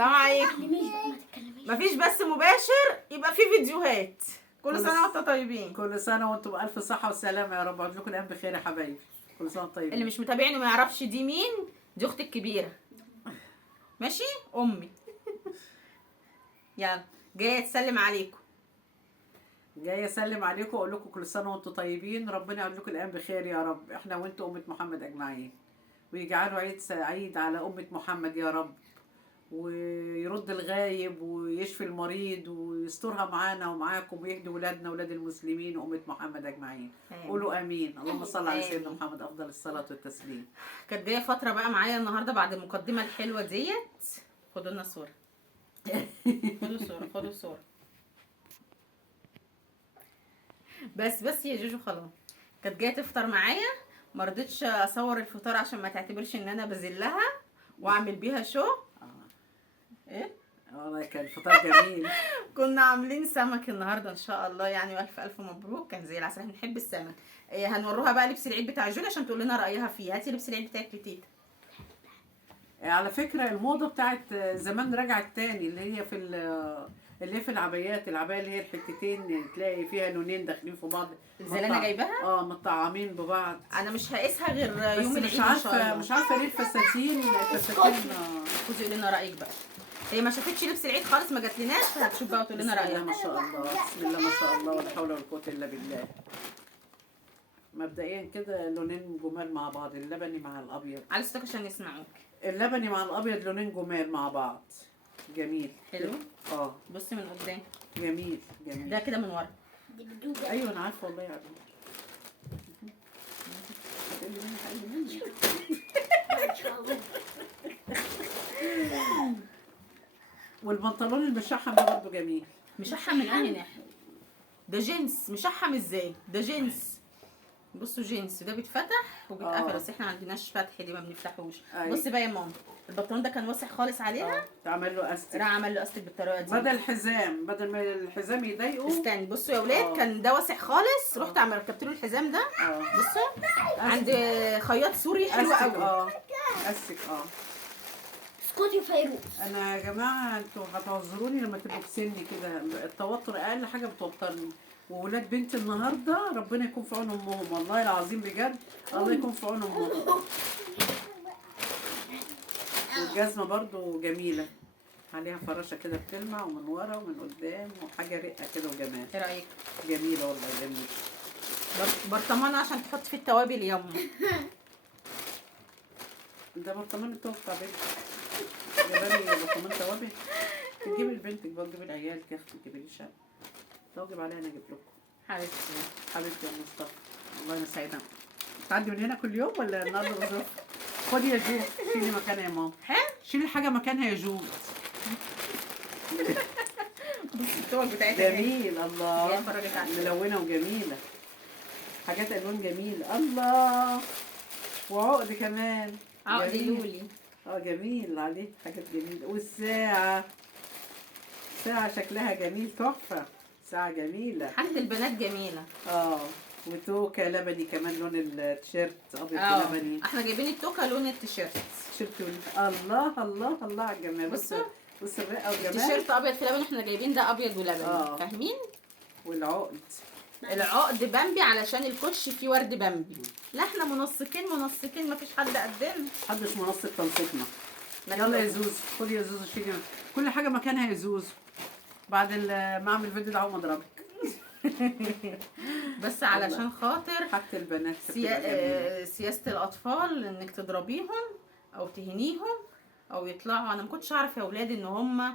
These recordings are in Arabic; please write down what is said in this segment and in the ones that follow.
السلام عليكم. مفيش بس مباشر، يبقى في فيديوهات. كل سنه وانتم طيبين. كل سنه وانتم بألف صحه وسلامه يا رب. اقول لكم الايام بخير يا حبايبي. كل سنه طيبين. اللي مش متابعني ما يعرفش دي مين، دي اختي الكبيره ماشي، امي. يلا جايه تسلم عليكم. جاي اسلم عليكم واقول لكم كل سنه وانتم طيبين. ربنا يقول لكم الايام بخير يا رب، احنا وانتم امه محمد اجمعين، ويجعلوا عيد سعيد على امه محمد يا رب، ويرد الغايب ويشفي المريض ويسترها معانا ومعاكم، ويهدي ولادنا ولاد المسلمين وامه محمد اجمعين. قولوا امين. اللهم صل على سيدنا محمد افضل الصلاه والتسليم. كانت جايه فتره بقى معايا النهارده بعد المقدمه الحلوه ديت. خدوا لنا صوره. خدوا صوره، خدوا صوره. بس يا جوجو خلاص. كانت جايه تفطر معايا، ما رضيتش اصور الفطار عشان ما تعتبرش ان انا بذلها واعمل بيها شو. ايه والله كان فطار جميل. كنا عاملين سمك النهارده ان شاء الله، يعني الف الف مبروك، كان زي العسل، احنا بنحب السمك. إيه هنوروها بقى لبس العيد بتاع جوليا عشان تقول لنا رايها فيه. هاتي لبس العيد بتاعك لتيتا. على فكره الموضه بتاعت زمان رجعت تاني، اللي هي في العبايات، العبايه اللي هي الحتتين تلاقي فيها لونين داخلين في بعض، زي اللي انا جايباها. مطعمين ببعض. انا مش هقيسها غير يوم العيد مش ان شاء الله. مش عارفه ليه الفساتين خدي قولي لنا رايك بقى. هي ما شافتش لبس العيد خالص، ما جاتلناش، فهتشوف بقى وتقول لنا بسم الله رايها. ما شاء الله، بسم الله ما شاء الله، ولا حول ولا قوه الا بالله. مبدئيا كده لونين جمال مع بعض، اللبني مع الابيض. على صوتك عشان يسمعوك. اللبني مع الابيض لونين جمال مع بعض، جميل. حلو. بصي من قدام. جميل ده كده من ورا. ايوه انا عارفه والله يا عبد. والبنطلون المشحم ده برضه جميل. مشحم من انهي ناحيه؟ ده جنس. مشحم ازاي؟ ده جنس. بصوا جنس ده بيتفتح وبيتقفل، بس احنا ما عندناش فتح دي، ما بنفتحوش. بصي بقى يا ماما، البنطلون ده كان واسع خالص علينا. عمل له استك. راح عمل له استك بالطريقه دي بدل الحزام، بدل ما الحزام يضايقه. استني بصوا يا اولاد، كان ده واسع خالص، رحت ركبت له الحزام ده. بصوا عند خياط سوري حلو قوي. استك. اسكتي فيروز. انا يا جماعه انتوا هتعذروني لما تبقوا في سني كده، التوتر اقل حاجه بتوترني، وولاد بنتي النهارده ربنا يكون في عون امهم، والله العظيم بجد الله يكون في عون امهم. والجزمه برضو جميله، عليها فراشه كده بتلمع، ومن ورا ومن قدام، وحاجه رقه كده وجمال. ايه رايك؟ جميله والله، جميله. برطمان عشان تحط فيه التوابل يا امي. ده برطمان التوفى بنتي. جبالي برطمان توابل. تجيبي لبنتك بقى، تجيبي العيال يا اختي، تجيبي لي شقه. توجب عليا انا اجيب لكم. حبيبتي حبيبتي يا مصطفى، والله انا سعيده. تعدي من هنا كل يوم ولا النهارده بظروف؟ خدي يا جو، شيلي مكانها يا ماما. شيلي الحاجه مكانها يا جو. بصي التوك بتاعتها جميل. الله، ملونه وجميله، حاجات الوان جميله. الله، وعقد كمان. عقد لولي. جميل عليه حاجات جميله. والساعه، ساعه شكلها جميل، تحفه، ساعه جميله. حاجه البنات جميله. وتوكه لبني كمان، لون التيشيرت ابيض لبني. احنا جايبين التوكه لون التيشيرت. الله الله الله على الجمال. بصوا الرقه والجمال. التيشيرت ابيض في لبني، احنا جايبين ده ابيض ولبني. فاهمين؟ العقد بامبي علشان الكوتش فيه ورد بامبي. لا احنا منسقين مفيش حد قدنا. محدش منسق تنسيقنا. يلا يا زوز، خدي يا زوز، شيلي كل حاجه مكانها يا زوز. بعد ما اعمل فيديو ده هقوم اضربك. بس علشان خاطر حتى البنات سياسه الاطفال انك تضربيهم او تهنيهم او يطلعوا. انا ما كنتش اعرف يا اولاد ان هم،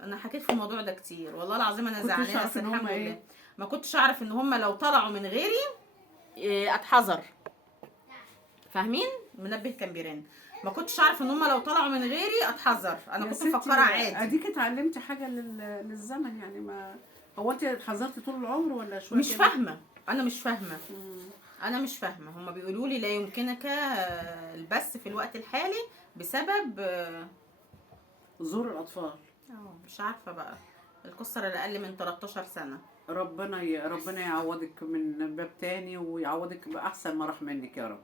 انا حكيت في الموضوع ده كتير والله العظيم، انا زعلانه بس الحمد لله. ما كنتش اعرف ان هم لو طلعوا من غيري اتحذر. فاهمين؟ المنبه كان بيرن. ما كنتش اعرف ان هم لو طلعوا من غيري اتحذر. انا كنت مفكره عادي. اديك اتعلمتي حاجه للزمن يعني. ما هو انت اتحذرتي طول العمر ولا شويه؟ مش فاهمه. انا مش فاهمه. هم بيقولوا لي لا يمكنك البث في الوقت الحالي بسبب زور الاطفال. مش عارفه بقى، القصه اللي اقل من 13 سنه. ربنا يعوضك من باب تاني، ويعوضك باحسن ما راح منك يا رب.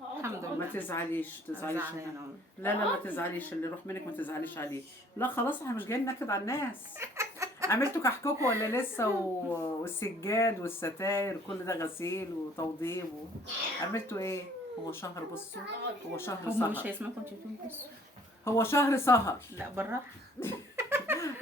الحمد لله. ما تزعليش تزعليش زعلانة والله. لا لا ما تزعليش، اللي يروح منك ما تزعليش عليه. لا خلاص احنا مش جايين نكد على الناس. عملتوا كحكوكوا ولا لسه والسجاد والستاير كل ده غسيل وتوضيب عملتوا ايه؟ هو شهر بصوا، هو شهر هم مش سهر، هيسمعوا كنت بتنقص. هو شهر سهر، لا بالراحه.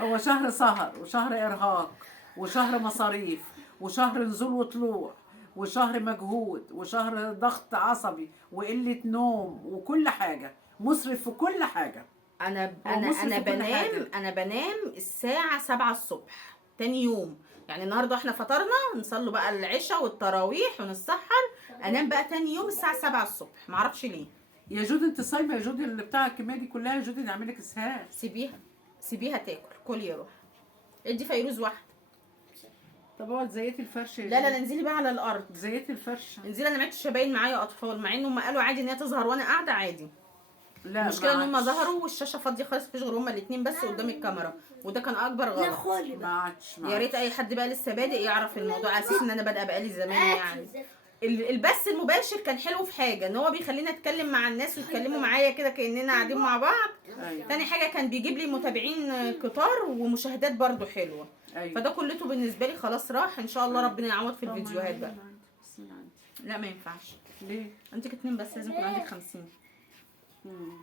هو شهر سهر وشهر ارهاق وشهر مصاريف وشهر نزول وطلوع وشهر مجهود وشهر ضغط عصبي وقلة نوم وكل حاجة، مسرف في كل حاجة. انا هو مسرف انا في كل بنام حاجة. انا بنام الساعه 7 الصبح تاني يوم. يعني النهارده احنا فطرنا نصلوا بقى العشاء والتراويح ونسحر، انام بقى تاني يوم الساعه 7 الصبح، معرفش ليه. يا جودي انت صايمة يا جودي، اللي بتاع الكمية دي كلها يا جودي نعمل لك اسهال. سيبيها تاكل، كل يروح. ادي فيروز واحده. طب اقعد زيتي الفرش يا لا لا جودي. انزلي بقى على الارض. زيتي الفرش. انزلي، انا معدتش باين معايا اطفال، مع انهم قالوا عادي ان هي تظهر وانا قاعده عادي. لا المشكله ان هم ما عادش. ظهروا والشاشه فاضيه خالص، مفيش غير هم الاثنين بس قدام الكاميرا، وده كان اكبر لا غلط. خالي ما بقى. عادش يا ريت اي حد بقى لسه بادئ يعرف الموضوع، على اساس ان انا بادئه بقالي زمان يعني. البث المباشر كان حلو في حاجه، ان هو بيخليني اتكلم مع الناس ويتكلموا معايا كده كاننا قاعدين مع بعض. ايوه تاني حاجه كان بيجيب لي متابعين كتار ومشاهدات برضو حلوه. ايوه. فده كلته بالنسبه لي خلاص راح، ان شاء الله ربنا يعوض في طب الفيديوهات ما بقى. عندي، بس ما عندي. لا ما ينفعش، ليه؟ انت 2 بس، لازم يكون عندك 50. مم.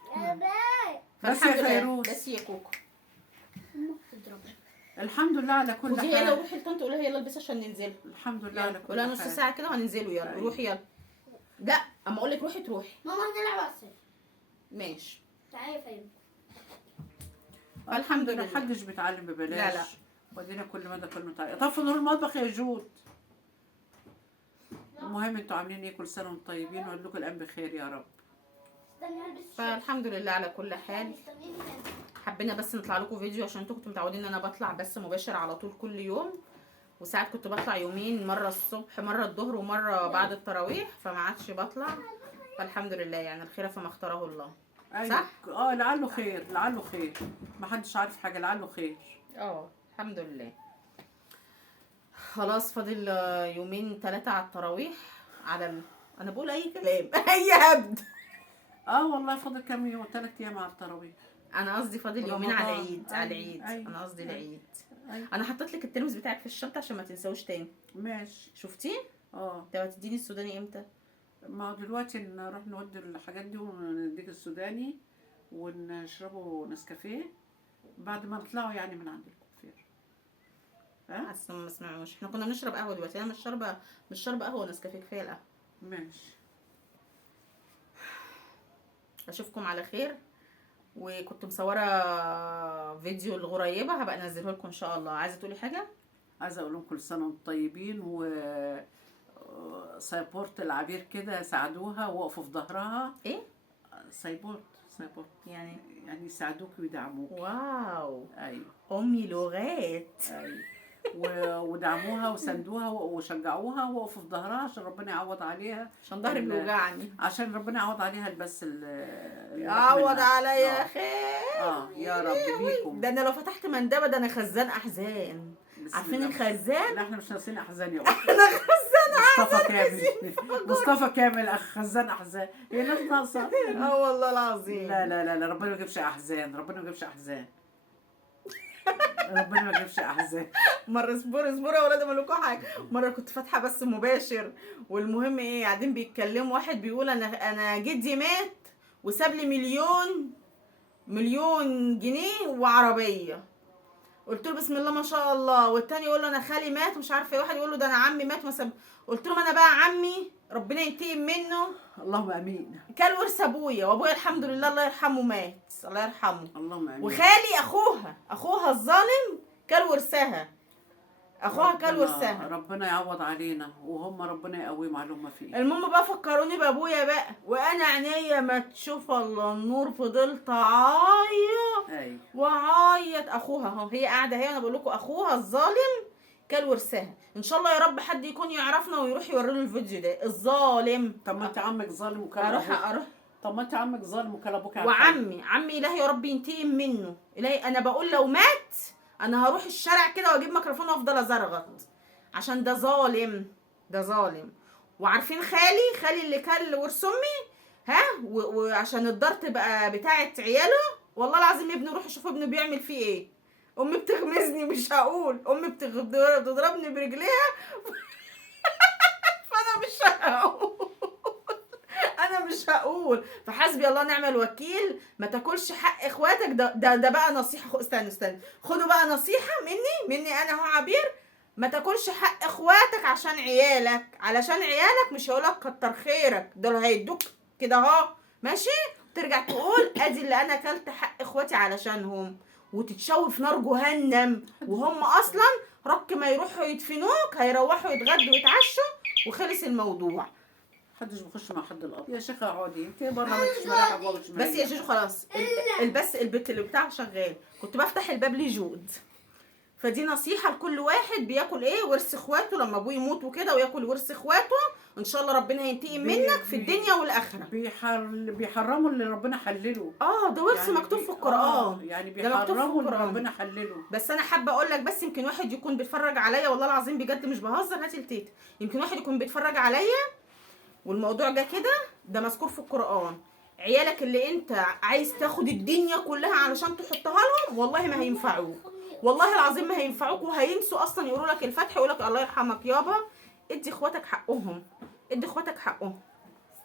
بس فالحمد يا لله. فيروز. بس يا كوكو الحمد لله على كل خدي يلا حال. روحي لطنط قولي لها يلا البسي عشان ننزل. الحمد لله على يلا كل قولها حال. نص ساعه كده وهننزلوا. يلا أيوة. روحي يلا. لا اما اقول لك روحي تروحي. ماما هنلعب عصير. ماشي. تعالي يا فيروز. الحمد لله. محدش بيتعلم ببلاش. لا لا. ودينا كل مدى كل متعلم. طفوا نور المطبخ يا جود. المهم انتوا عاملين ايه؟ كل سنه وانتم طيبين واقول لكم الان بخير يا رب. استني البس. فالحمد لله على كل حال. استنيني هنا. حبينا بس نطلع لكم فيديو عشان انتوا كنتوا متعودين ان انا بطلع بس مباشر على طول كل يوم، وساعات كنت بطلع يومين، مره الصبح مره الظهر ومره بعد التراويح، فما عادش بطلع. فالحمد لله يعني الخير فما اختاره الله. أيوة. صح؟ لعله خير لعله خير. محدش عارف حاجه، لعله خير. الحمد لله. خلاص فاضل يومين 3 على التراويح. انا بقول اي كلام اي هبد. والله فاضل كام يوم؟ 3 ايام على التراويح. انا قصدي فاضل يومين على رمضان. العيد. أيوة. على العيد. أيوة. انا قصدي أيوة. العيد. أيوة. انا حطيت لك الترمس بتاعك في الشنطه عشان ما تنساوش تاني. ماشي. شفتيه؟ انت هتديني السوداني امتى؟ ما هو دلوقتي نروح نودي الحاجات دي ونديك السوداني ونشربوا نسكافيه بعد ما نطلعوا يعني من عند الكوافير. اصلا ما سمعوش، احنا كنا بنشرب قهوه دلوقتي. انا مش شاربه قهوه نسكافيه، كفايه القهوه. ماشي. اشوفكم على خير. وكنت مصوره فيديو الغريبه هبقى انزله لكم ان شاء الله. عايزه تقولي حاجه؟ عايزه اقول لهم كل سنه وانتم طيبين سايبورت العبير كده ساعدوها ووقفوا في ظهرها. ايه سايبورت يعني يساعدوك ويدعموك. واو. ايوه امي لغات. ايوه. ودعموها وساندوها وشجعوها ووقفوا في ظهرها عشان ربنا يعوض عليها. عشان ظهري بيوجعني. عشان ربنا يعوض عليها البس يعوض عليا خير. يا رب بيكم. ده انا لو فتحت مندبه ده انا خزان احزان. عارفين الخزان؟ لا احنا مش ناسيين احزان يا اخت. انا خزان مصطفى كامل. مصطفى كامل خزان احزان. هي ناس ناقصه. والله العظيم. لا لا لا لا ربنا ما يجيبش احزان. ربنا ما يجيبش احزان. ربنا ما يجيبش احزان. مره اصبروا يا ولاد ما لكم حاجه. مره كنت فاتحه بس مباشر، والمهم ايه قاعدين بيتكلموا، واحد بيقول انا جدي مات وساب لي مليون جنيه وعربيه. قلت له بسم الله ما شاء الله. والتاني يقول له انا خالي مات ومش عارفه ايه. واحد يقول له ده انا عمي مات وما قلت له انا بقى عمي ربنا ينتقم منه. اللهم امين. كل ورث ابويا، وابويا الحمد لله الله يرحمه مات، الله يرحمه. اللهم امين. وخالي اخوها الظالم كل ورثها. اخوها كل ورثها. ربنا يعوض علينا وهم ربنا يقويهم على اللي هم فيه. المهم بقى فكروني بابويا بقى، وانا عينيا ما تشوف الا النور، فضلت اعيط. ايوه وعيط. اخوها اهو، هي قاعده اهي، وانا بقول لكم اخوها الظالم كل ورثها. ان شاء الله يا رب حد يكون يعرفنا ويروح يوري له الفيديو ده. الظالم. طب ما انت عمك ظالم وكل اروح. طب ما انت عمك ظالم وكل ابوك. وعمي الهي يا رب ينتقم منه. الهي انا بقول لو مات انا هروح الشارع كده واجيب ميكروفون وافضل ازرغط، عشان ده ظالم. وعارفين خالي اللي كل ورث امي ها وعشان الدار تبقى بتاعت عياله. والله العظيم يا ابني روح شوف ابنه بيعمل فيه ايه. امي بتغمزني مش هقول، امي بتضربني برجليها فانا مش هقول. انا مش هقول. فحسبي الله ونعم الوكيل. ما تاكلش حق اخواتك. ده بقى نصيحه. استنى خدوا بقى نصيحه مني انا هو عبير. ما تاكلش حق اخواتك عشان عيالك. علشان عيالك مش هقولك كتر خيرك، دول هيدوك كده اهو ماشي. ترجع تقول ادي اللي انا اكلت حق اخواتي علشانهم، وتتشوي في نار جهنم. وهم اصلا رك ما يروحوا يدفنوك هيروحوا يتغدوا ويتعشوا وخلص الموضوع. محدش بيخش مع حد الارض يا شيخه. اقعدي انت بره، ما انتش ملاحه جوه مش بس يا جوجو خلاص البس البت اللي بتاعه شغال. كنت بفتح الباب لجود. فدي نصيحه لكل واحد بياكل ايه ورث اخواته لما ابوه يموت وكده وياكل ورث اخواته. ان شاء الله ربنا ينتقم منك في الدنيا والاخره. بيحرموا اللي ربنا حلله. ده ورث يعني مكتوب في القران. يعني بيحرموا اللي ربنا حلله. بس انا حابه اقول لك، بس يمكن واحد يكون بيتفرج عليا، والله العظيم بجد مش بهزر. هاتي التيتا. يمكن واحد يكون بيتفرج عليا والموضوع جه كده. ده مذكور في القرآن. عيالك اللي انت عايز تاخد الدنيا كلها علشان تحطها لهم والله ما هينفعوك. والله العظيم ما هينفعوك وهينسوا اصلا يقولوا لك الفتح. يقول لك الله يرحمك يابا ادي اخواتك حقهم. ادي اخواتك حقهم.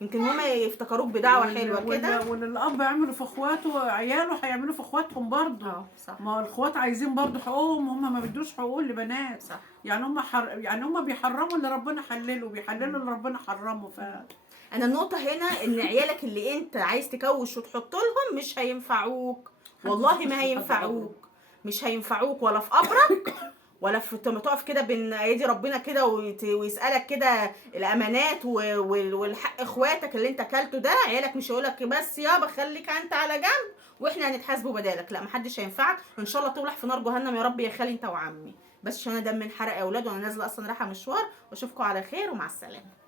يمكن هما يفتكروك بدعوه حلوه كده. واللي الاب يعملوا في اخواته عياله هيعملوا في اخواتهم برضه. صح. ما الاخوات عايزين برضه حقوقهم. هم ما بيدوش حقوق لبنات. صح. يعني هم بيحرموا اللي ربنا حلله وبيحللوا اللي ربنا حرمه. انا النقطه هنا ان عيالك اللي انت عايز تكوش وتحط لهم مش هينفعوك. والله ما هينفعوك. مش هينفعوك ولا في قبرك ولا في ما تقف كده بين ايدي ربنا كده ويسالك كده الامانات والحق اخواتك اللي انت اكلته ده. عيالك مش هيقولك بس يابا خليك انت على جنب واحنا هنتحاسبوا بدالك. لا، محدش هينفعك. ان شاء الله تولع في نار جهنم يا رب يا خالي انت وعمي. بس عشان انا دم من حرق اولاد وانا نازله اصلا رايحه مشوار. واشوفكم على خير ومع السلامه.